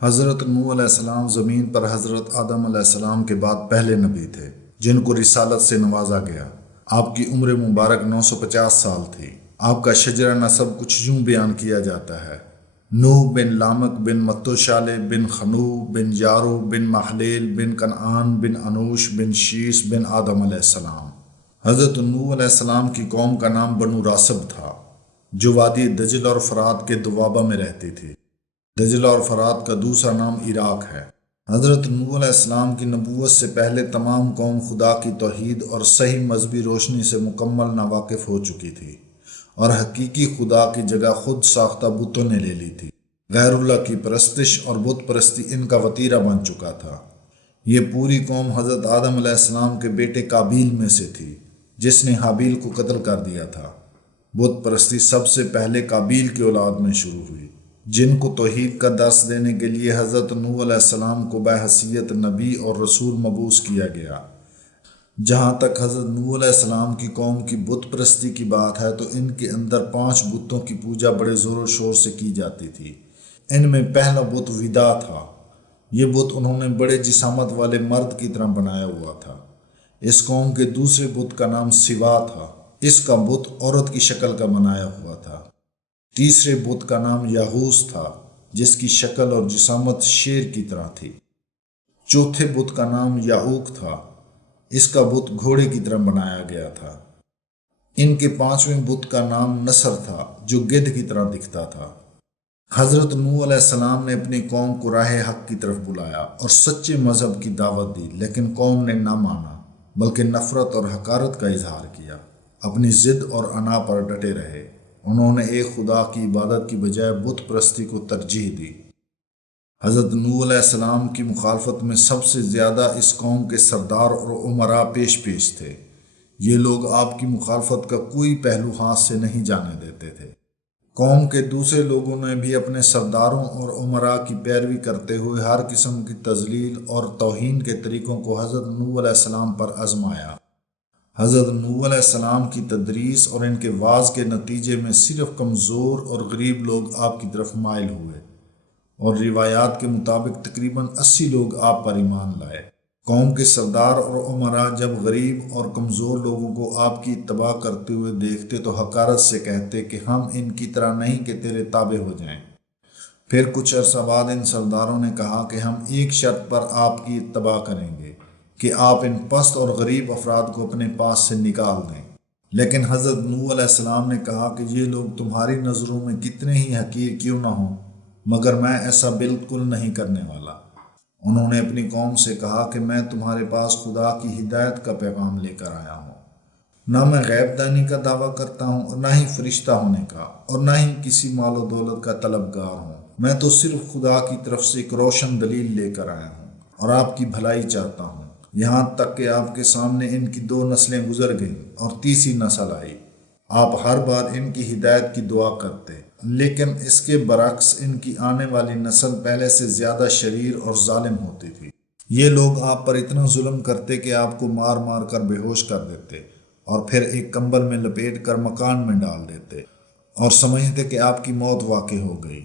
حضرت نوح علیہ السلام زمین پر حضرت آدم علیہ السلام کے بعد پہلے نبی تھے جن کو رسالت سے نوازا گیا۔ آپ کی عمر مبارک 950 سال تھی۔ آپ کا شجرہ نسب کچھ یوں بیان کیا جاتا ہے: نوح بن لامک بن متوشالے بن خنو بن یارو بن محلیل بن کنعان بن انوش بن شیس بن آدم علیہ السلام۔ حضرت نوح علیہ السلام کی قوم کا نام بنو راسب تھا، جو وادی دجلہ اور فرات کے دوابہ میں رہتی تھی۔ دجلہ اور فرات کا دوسرا نام عراق ہے۔ حضرت نوح علیہ السلام کی نبوت سے پہلے تمام قوم خدا کی توحید اور صحیح مذہبی روشنی سے مکمل ناواقف ہو چکی تھی، اور حقیقی خدا کی جگہ خود ساختہ بتوں نے لے لی تھی۔ غیر اللہ کی پرستش اور بت پرستی ان کا وتیرہ بن چکا تھا۔ یہ پوری قوم حضرت آدم علیہ السلام کے بیٹے قابیل میں سے تھی، جس نے حابیل کو قتل کر دیا تھا۔ بت پرستی سب سے پہلے قابیل کی اولاد میں شروع ہوئی، جن کو توحید کا درس دینے کے لیے حضرت نوح علیہ السلام کو بحیثیت نبی اور رسول مبعوث کیا گیا۔ جہاں تک حضرت نوح علیہ السلام کی قوم کی بت پرستی کی بات ہے تو ان کے اندر 5 بتوں کی پوجا بڑے زور و شور سے کی جاتی تھی۔ ان میں پہلا بت ودا تھا۔ یہ بت انہوں نے بڑے جسامت والے مرد کی طرح بنایا ہوا تھا۔ اس قوم کے دوسرے بت کا نام سوا تھا۔ اس کا بت عورت کی شکل کا بنایا ہوا تھا۔ تیسرے بت کا نام یاغوس تھا، جس کی شکل اور جسامت شیر کی طرح تھی۔ چوتھے بت کا نام یعوق تھا۔ اس کا بت گھوڑے کی طرح بنایا گیا تھا۔ ان کے 5ویں بت کا نام نصر تھا، جو گدھ کی طرح دکھتا تھا۔ حضرت نوح علیہ السلام نے اپنی قوم کو راہ حق کی طرف بلایا اور سچے مذہب کی دعوت دی، لیکن قوم نے نہ مانا، بلکہ نفرت اور حقارت کا اظہار کیا۔ اپنی ضد اور انا پر ڈٹے رہے۔ انہوں نے ایک خدا کی عبادت کی بجائے بت پرستی کو ترجیح دی۔ حضرت نوح علیہ السلام کی مخالفت میں سب سے زیادہ اس قوم کے سردار اور امراء پیش تھے۔ یہ لوگ آپ کی مخالفت کا کوئی پہلو ہاتھ سے نہیں جانے دیتے تھے۔ قوم کے دوسرے لوگوں نے بھی اپنے سرداروں اور امراء کی پیروی کرتے ہوئے ہر قسم کی تضلیل اور توہین کے طریقوں کو حضرت نوح علیہ السلام پر آزمایا۔ حضرت نوح علیہ السلام کی تدریس اور ان کے وعظ کے نتیجے میں صرف کمزور اور غریب لوگ آپ کی طرف مائل ہوئے، اور روایات کے مطابق تقریباً 80 لوگ آپ پر ایمان لائے۔ قوم کے سردار اور امراء جب غریب اور کمزور لوگوں کو آپ کی اتباع کرتے ہوئے دیکھتے تو حقارت سے کہتے کہ ہم ان کی طرح نہیں کہ تیرے تابع ہو جائیں۔ پھر کچھ عرصہ بعد ان سرداروں نے کہا کہ ہم ایک شرط پر آپ کی اتباع کریں گے کہ آپ ان پست اور غریب افراد کو اپنے پاس سے نکال دیں۔ لیکن حضرت نوح علیہ السلام نے کہا کہ یہ لوگ تمہاری نظروں میں کتنے ہی حقیر کیوں نہ ہوں، مگر میں ایسا بالکل نہیں کرنے والا۔ انہوں نے اپنی قوم سے کہا کہ میں تمہارے پاس خدا کی ہدایت کا پیغام لے کر آیا ہوں۔ نہ میں غیب دانی کا دعویٰ کرتا ہوں اور نہ ہی فرشتہ ہونے کا، اور نہ ہی کسی مال و دولت کا طلبگار ہوں۔ میں تو صرف خدا کی طرف سے ایک روشن دلیل لے کر آیا ہوں اور آپ کی بھلائی چاہتا ہوں، یہاں تک کہ آپ کے سامنے ان کی 2 نسلیں گزر گئیں اور تیسری نسل آئی۔ آپ ہر بار ان کی ہدایت کی دعا کرتے، لیکن اس کے برعکس ان کی آنے والی نسل پہلے سے زیادہ شریر اور ظالم ہوتی تھی۔ یہ لوگ آپ پر اتنا ظلم کرتے کہ آپ کو مار مار کر بے ہوش کر دیتے اور پھر ایک کمبل میں لپیٹ کر مکان میں ڈال دیتے اور سمجھتے کہ آپ کی موت واقع ہو گئی۔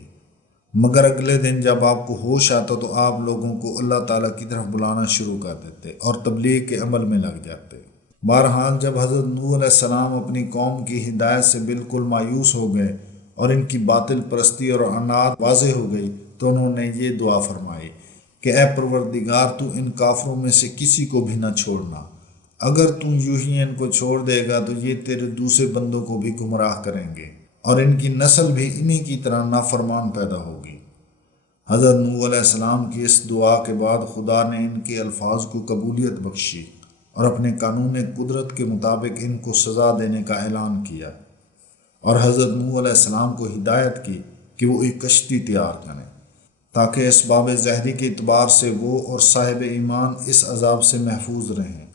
مگر اگلے دن جب آپ کو ہوش آتا تو آپ لوگوں کو اللہ تعالیٰ کی طرف بلانا شروع کر دیتے اور تبلیغ کے عمل میں لگ جاتے۔ بہرحال جب حضرت نوح علیہ السلام اپنی قوم کی ہدایت سے بالکل مایوس ہو گئے اور ان کی باطل پرستی اور عناد واضح ہو گئی تو انہوں نے یہ دعا فرمائی کہ اے پروردگار، تو ان کافروں میں سے کسی کو بھی نہ چھوڑنا۔ اگر تو یوں ہی ان کو چھوڑ دے گا تو یہ تیرے دوسرے بندوں کو بھی گمراہ کریں گے اور ان کی نسل بھی انہی کی طرح نافرمان پیدا ہوگی۔ حضرت نوح علیہ السلام کی اس دعا کے بعد خدا نے ان کے الفاظ کو قبولیت بخشی اور اپنے قانون قدرت کے مطابق ان کو سزا دینے کا اعلان کیا، اور حضرت نوح علیہ السلام کو ہدایت کی کہ وہ ایک کشتی تیار کریں تاکہ اسباب زہری کے اعتبار سے وہ اور صاحب ایمان اس عذاب سے محفوظ رہیں۔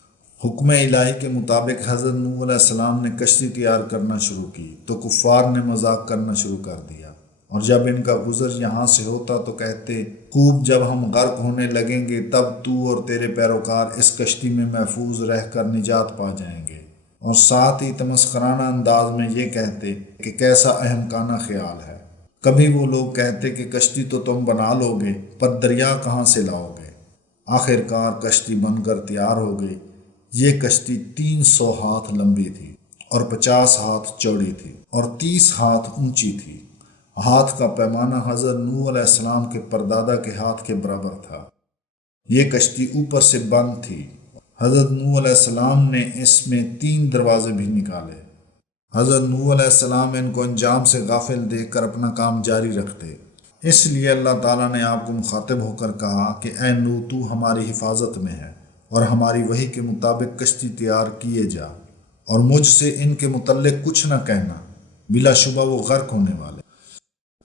حکم الہی کے مطابق حضرت نوح علیہ السلام نے کشتی تیار کرنا شروع کی تو کفار نے مذاق کرنا شروع کر دیا، اور جب ان کا گزر یہاں سے ہوتا تو کہتے، خوب جب ہم غرق ہونے لگیں گے تب تو اور تیرے پیروکار اس کشتی میں محفوظ رہ کر نجات پا جائیں گے، اور ساتھ ہی تمسخرانہ انداز میں یہ کہتے کہ کیسا احمقانہ خیال ہے، کبھی وہ لوگ کہتے کہ کشتی تو تم بنا لو گے، پر دریا کہاں سے لاؤ گے؟ آخر کار کشتی بن کر تیار ہو گئی۔ یہ کشتی 300 ہاتھ لمبی تھی اور 50 ہاتھ چوڑی تھی اور 30 ہاتھ اونچی تھی۔ ہاتھ کا پیمانہ حضرت نوح علیہ السلام کے پردادا کے ہاتھ کے برابر تھا۔ یہ کشتی اوپر سے بند تھی۔ حضرت نوح علیہ السلام نے اس میں 3 دروازے بھی نکالے۔ حضرت نوح علیہ السلام ان کو انجام سے غافل دیکھ کر اپنا کام جاری رکھتے۔ اس لیے اللہ تعالیٰ نے آپ کو مخاطب ہو کر کہا کہ اے نوح، تو ہماری حفاظت میں ہے اور ہماری وحی کے مطابق کشتی تیار کیے جا، اور مجھ سے ان کے متعلق کچھ نہ کہنا، بلا شبہ وہ غرق ہونے والے۔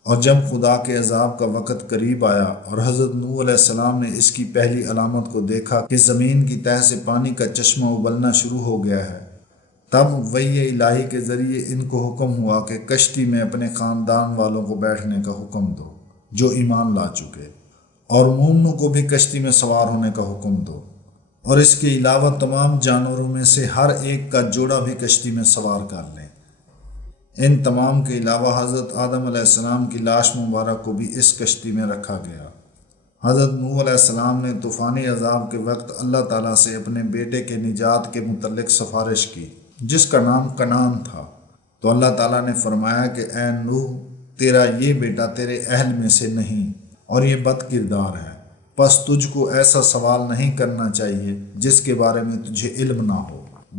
اور جب خدا کے عذاب کا وقت قریب آیا اور حضرت نوح علیہ السلام نے اس کی پہلی علامت کو دیکھا کہ زمین کی تہہ سے پانی کا چشمہ ابلنا شروع ہو گیا ہے، تب وحی الہی کے ذریعے ان کو حکم ہوا کہ کشتی میں اپنے خاندان والوں کو بیٹھنے کا حکم دو جو ایمان لا چکے، اور مومنوں کو بھی کشتی میں سوار ہونے کا حکم دو، اور اس کے علاوہ تمام جانوروں میں سے ہر ایک کا جوڑا بھی کشتی میں سوار کر لیں۔ ان تمام کے علاوہ حضرت آدم علیہ السلام کی لاش مبارک کو بھی اس کشتی میں رکھا گیا۔ حضرت نوح علیہ السلام نے طوفانی عذاب کے وقت اللہ تعالیٰ سے اپنے بیٹے کے نجات کے متعلق سفارش کی جس کا نام کنعان تھا، تو اللہ تعالیٰ نے فرمایا کہ اے نوح، تیرا یہ بیٹا تیرے اہل میں سے نہیں اور یہ بد کردار ہے، پس تجھ کو ایسا سوال نہیں کرنا چاہیے جس کے بارے میں تجھے علم نہ ہو۔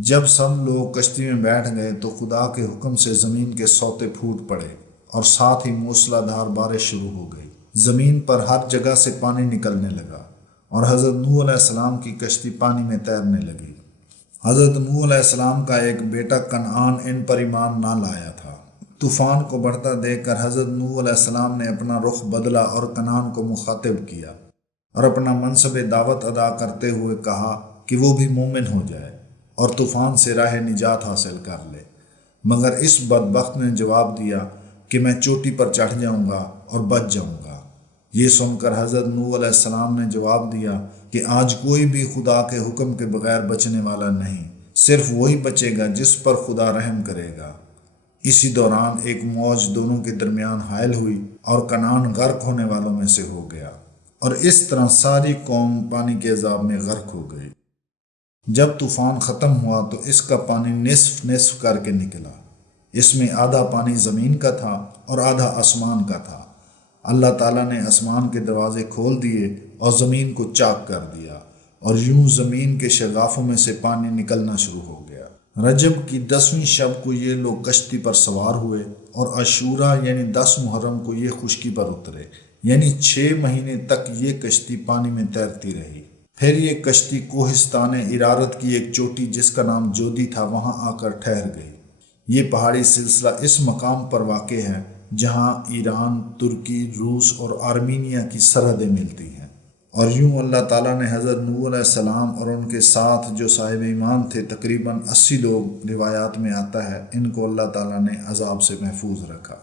جب سب لوگ کشتی میں بیٹھ گئے تو خدا کے حکم سے زمین کے سوتے پھوٹ پڑے اور ساتھ ہی موسلا دھار بارش شروع ہو گئی۔ زمین پر ہر جگہ سے پانی نکلنے لگا اور حضرت نوح علیہ السلام کی کشتی پانی میں تیرنے لگی۔ حضرت نوح علیہ السلام کا ایک بیٹا کنعان ان پر ایمان نہ لایا تھا۔ طوفان کو بڑھتا دیکھ کر حضرت نوح علیہ السلام نے اپنا رخ بدلا اور کنعان کو مخاطب کیا اور اپنا منصب دعوت ادا کرتے ہوئے کہا کہ وہ بھی مومن ہو جائے اور طوفان سے راہ نجات حاصل کر لے، مگر اس بدبخت نے جواب دیا کہ میں چوٹی پر چڑھ جاؤں گا اور بچ جاؤں گا۔ یہ سن کر حضرت نوح علیہ السلام نے جواب دیا کہ آج کوئی بھی خدا کے حکم کے بغیر بچنے والا نہیں، صرف وہی بچے گا جس پر خدا رحم کرے گا۔ اسی دوران ایک موج دونوں کے درمیان حائل ہوئی اور کنعان غرق ہونے والوں میں سے ہو گیا، اور اس طرح ساری قوم پانی کے عذاب میں غرق ہو گئی۔ جب طوفان ختم ہوا تو اس کا پانی نصف نصف کر کے نکلا۔ اس میں آدھا پانی زمین کا تھا اور آدھا آسمان کا تھا۔ اللہ تعالیٰ نے آسمان کے دروازے کھول دیے اور زمین کو چاک کر دیا، اور یوں زمین کے شگافوں میں سے پانی نکلنا شروع ہو گیا۔ رجب کی 10ویں شب کو یہ لوگ کشتی پر سوار ہوئے، اور عاشورہ یعنی 10 محرم کو یہ خشکی پر اترے، یعنی 6 مہینے تک یہ کشتی پانی میں تیرتی رہی۔ پھر یہ کشتی کوہستان ارارت کی ایک چوٹی جس کا نام جودی تھا وہاں آ کر ٹھہر گئی۔ یہ پہاڑی سلسلہ اس مقام پر واقع ہے جہاں ایران، ترکی، روس اور آرمینیا کی سرحدیں ملتی ہیں۔ اور یوں اللہ تعالیٰ نے حضرت نوح علیہ السلام اور ان کے ساتھ جو صاحب ایمان تھے تقریباً 80 لوگ، روایات میں آتا ہے، ان کو اللہ تعالیٰ نے عذاب سے محفوظ رکھا۔